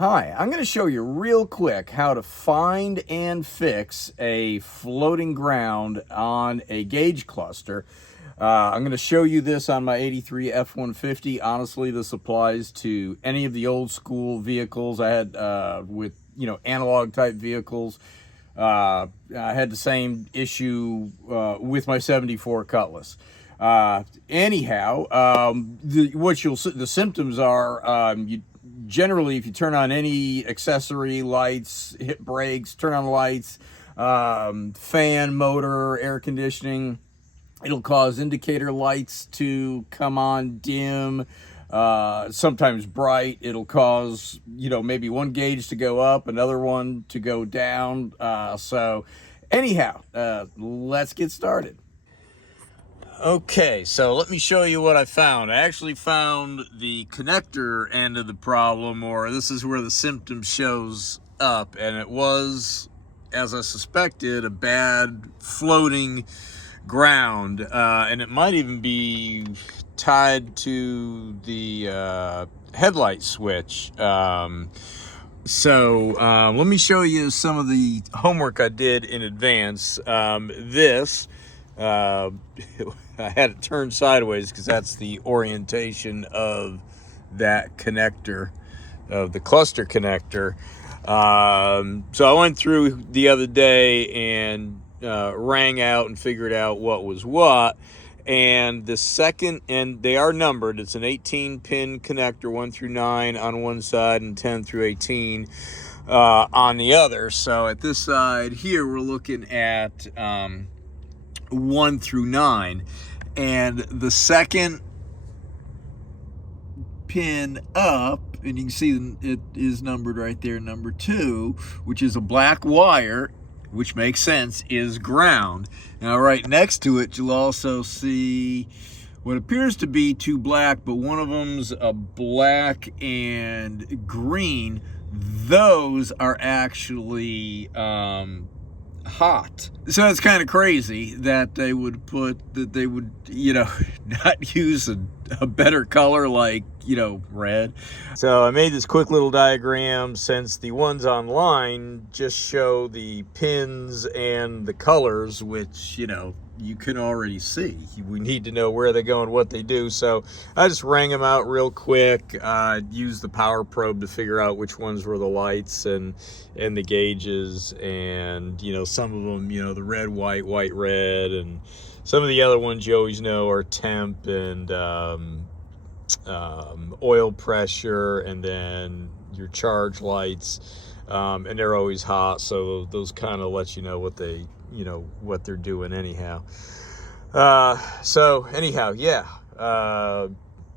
Hi, I'm going to show you real quick how to find and fix a floating ground on a gauge cluster. I'm going to show you this on my 83 F150. Honestly, this applies to any of the old school vehicles I had with, analog type vehicles. I had the same issue with my 74 Cutlass. The symptoms are generally, if you turn on any accessory, lights, hit brakes, turn on lights, fan, motor, air conditioning, it'll cause indicator lights to come on dim, sometimes bright. It'll cause, maybe one gauge to go up, another one to go down. Let's get started. Okay, so let me show you what I found. I actually found the connector end of the problem, or this is where the symptom shows up, and it was, as I suspected, a bad floating ground, and it might even be tied to the headlight switch. Let me show you some of the homework I did in advance. I had it turned sideways because that's the orientation of that connector, of the cluster connector. So I went through the other day and rang out and figured out what was what. And the second, and they are numbered, it's an 18 pin connector, 1 through 9 on one side and 10 through 18 on the other. So at this side here, we're looking at 1 through 9, and the second pin up, and you can see it is numbered right there, number 2, which is a black wire, which makes sense, is ground. Now right next to it you'll also see what appears to be 2 black, but one of them's a black and green. Those are actually hot. So it's kind of crazy that they would not use a better color like, red. So I made this quick little diagram, since the ones online just show the pins and the colors, which, you can already see. We need to know where they go and what they do. So I just rang them out real quick, used the power probe to figure out which ones were the lights and the gauges, and some of them, the red, white, white, red, and some of the other ones you always know are temp and oil pressure, and then your charge lights, and they're always hot, so those kind of let you know what they're doing anyhow.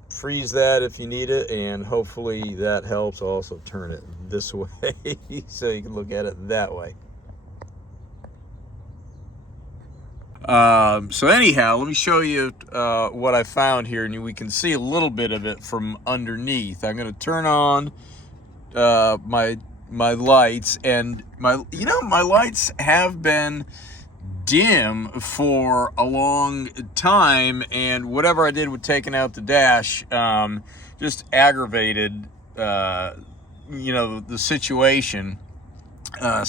Freeze that if you need it, and hopefully that helps. I'll also turn it this way so you can look at it that way. Let me show you what I found here, and we can see a little bit of it from underneath. I'm going to turn on my lights, and my lights have been dim for a long time, and whatever I did with taking out the dash just aggravated the situation. You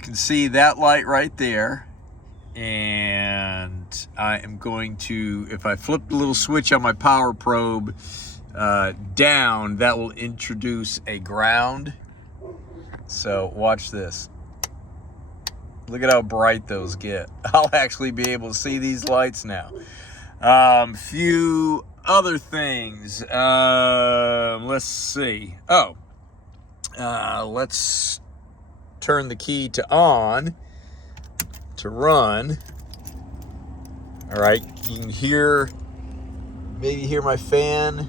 can see that light right there, and I am going to, if I flip the little switch on my power probe down, that will introduce a ground. So watch this. Look at how bright those get. I'll actually be able to see these lights now. Few other things. Let's see. Let's turn the key to on to run. All right, you can maybe hear my fan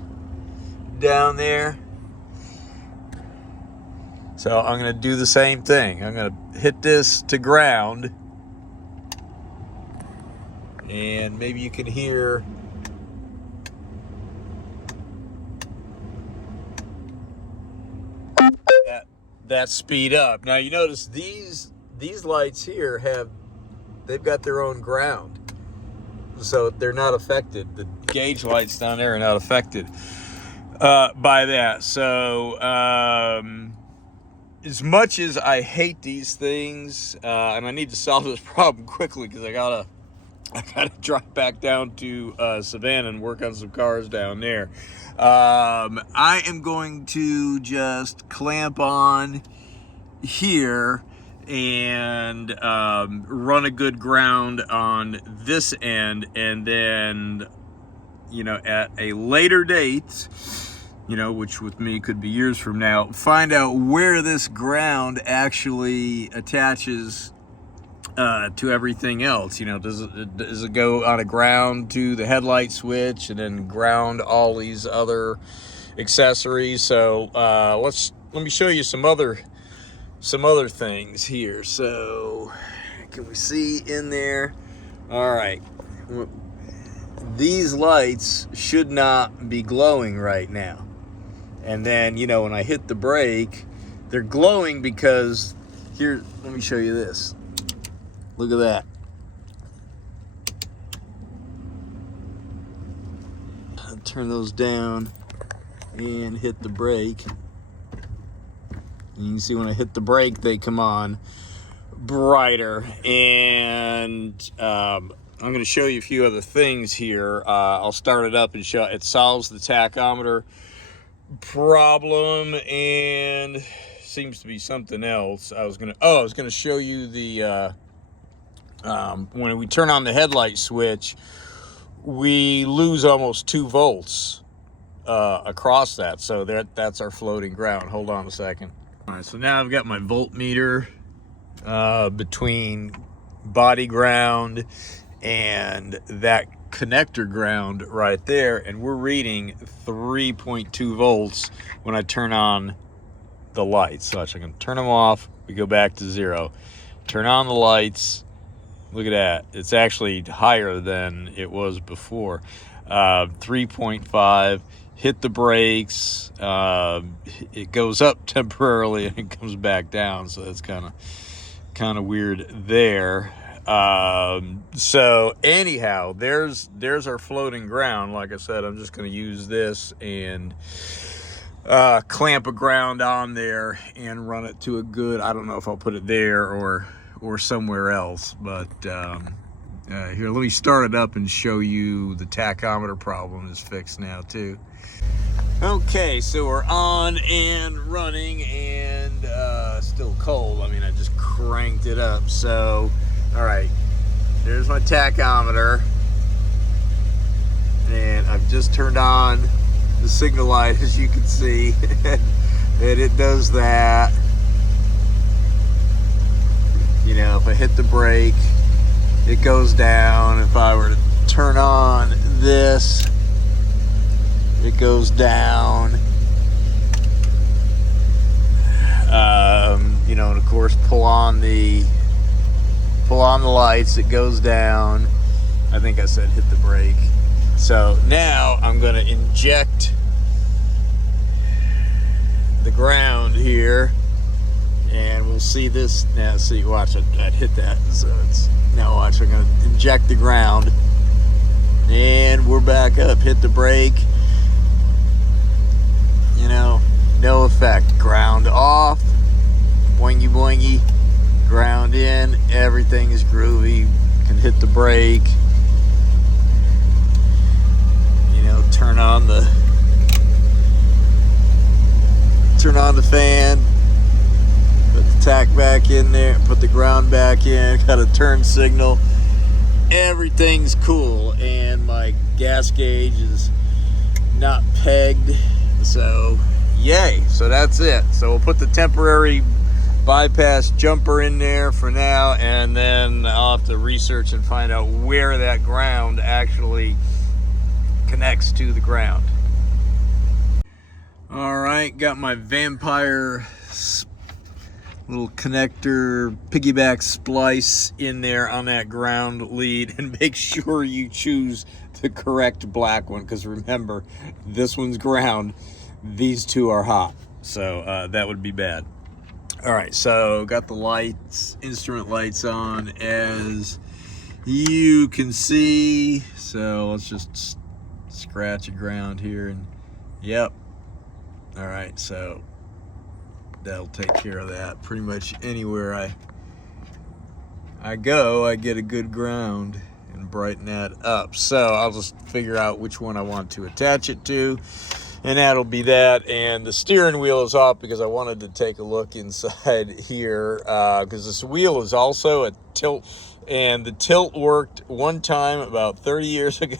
down there. So I'm going to do the same thing. I'm going to hit this to ground, and maybe you can hear that speed up. Now you notice these lights here they've got their own ground, so they're not affected. The gauge lights down there are not affected. by that. So as much as I hate these things, and I need to solve this problem quickly because I gotta drive back down to Savannah and work on some cars down there. I am going to just clamp on here and run a good ground on this end, and then, you know, at a later date, you know, which with me could be years from now, find out where this ground actually attaches to everything else. You know, does it go on a ground to the headlight switch and then ground all these other accessories? So let me show you some other things here. So can we see in there? All right, these lights should not be glowing right now. And then, you know, when I hit the brake, they're glowing because here, let me show you this. Look at that. I'll turn those down and hit the brake. You can see when I hit the brake, they come on brighter. And I'm going to show you a few other things here. I'll start it up and show it solves the tachometer problem, and seems to be something else. I was gonna show you the when we turn on the headlight switch, we lose almost 2 volts across that. So that's our floating ground. Hold on a second. All right, so now I've got my voltmeter between body ground and that connector ground right there, and we're reading 3.2 volts when I turn on the lights. So I'm going to turn them off, we go back to 0, turn on the lights. Look at that, it's actually higher than it was before. 3.5. Hit the brakes, it goes up temporarily and it comes back down, so that's kind of weird there. So anyhow, there's our floating ground. Like I said, I'm just going to use this and clamp a ground on there and run it to a good, I don't know if I'll put it there or somewhere else, but here, let me start it up and show you the tachometer problem is fixed now too. Okay, so we're on and running, and still cold. I mean, I just cranked it up. So all right, there's my tachometer, and I've just turned on the signal light, as you can see, and it does that. You know, if I hit the brake, it goes down. If I were to turn on this, it goes down. You know, and of course, pull on the lights, it goes down. I think I said hit the brake. So now I'm going to inject the ground here, and we'll see this now. See, watch, I'd hit that. So it's now, watch, I'm going to inject the ground, and we're back up. Hit the brake. You know, no effect. Ground off. Boingy boingy. Ground in. Everything is groovy. Can hit the brake. You know, turn on the fan. Put the tack back in there. Put the ground back in. Got a turn signal. Everything's cool, and my gas gauge is not pegged. So yay. So that's it. So we'll put the temporary bypass jumper in there for now, and then I'll have to research and find out where that ground actually connects to the ground. All right, got my vampire little connector piggyback splice in there on that ground lead, and make sure you choose the correct black one, because remember, this one's ground, these two are hot, so that would be bad. All right, so got the lights, instrument lights on, as you can see. So let's just scratch the ground here, and yep, All right, so that'll take care of that. Pretty much anywhere I go, I get a good ground and brighten that up. So I'll just figure out which one I want to attach it to, and that'll be that. And the steering wheel is off because I wanted to take a look inside here, because this wheel is also a tilt, and the tilt worked one time about 30 years ago.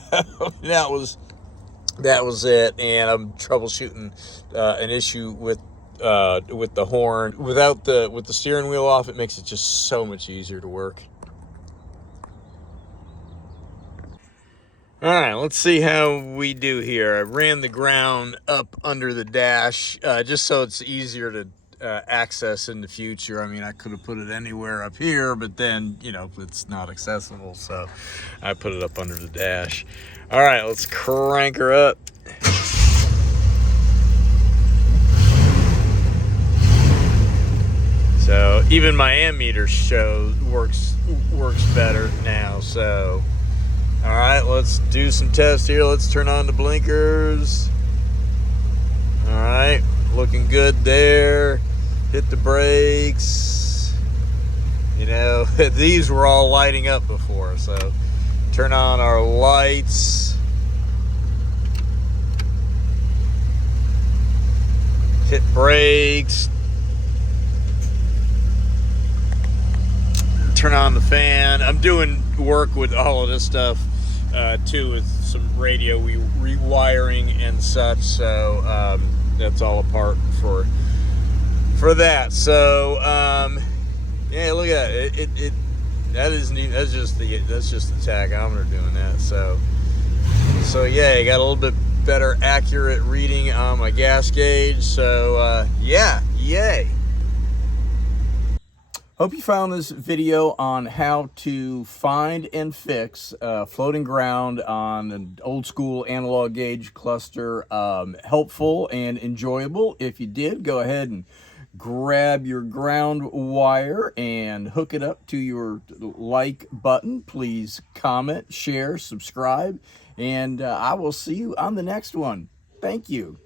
that was it. And I'm troubleshooting an issue with the horn. With the steering wheel off, it makes it just so much easier to work. All right, let's see how we do here. I ran the ground up under the dash just so it's easier to access in the future. I mean, I could have put it anywhere up here, but then, you know, it's not accessible, so I put it up under the dash. All right, let's crank her up. So even my ammeter works better now. So all right, let's do some tests here. Let's turn on the blinkers. All right, looking good there. Hit the brakes. You know, these were all lighting up before, so turn on our lights. Hit brakes. Turn on the fan. I'm doing work with all of this stuff too, with some radio rewiring and such. So that's all a part for that. So yeah, look at it. That's just the tachometer doing that. So yeah, you got a little bit better accurate reading on my gas gauge. So yeah, yay. Hope you found this video on how to find and fix floating ground on an old school analog gauge cluster helpful and enjoyable. If you did, go ahead and grab your ground wire and hook it up to your like button. Please comment, share, subscribe, and I will see you on the next one. Thank you.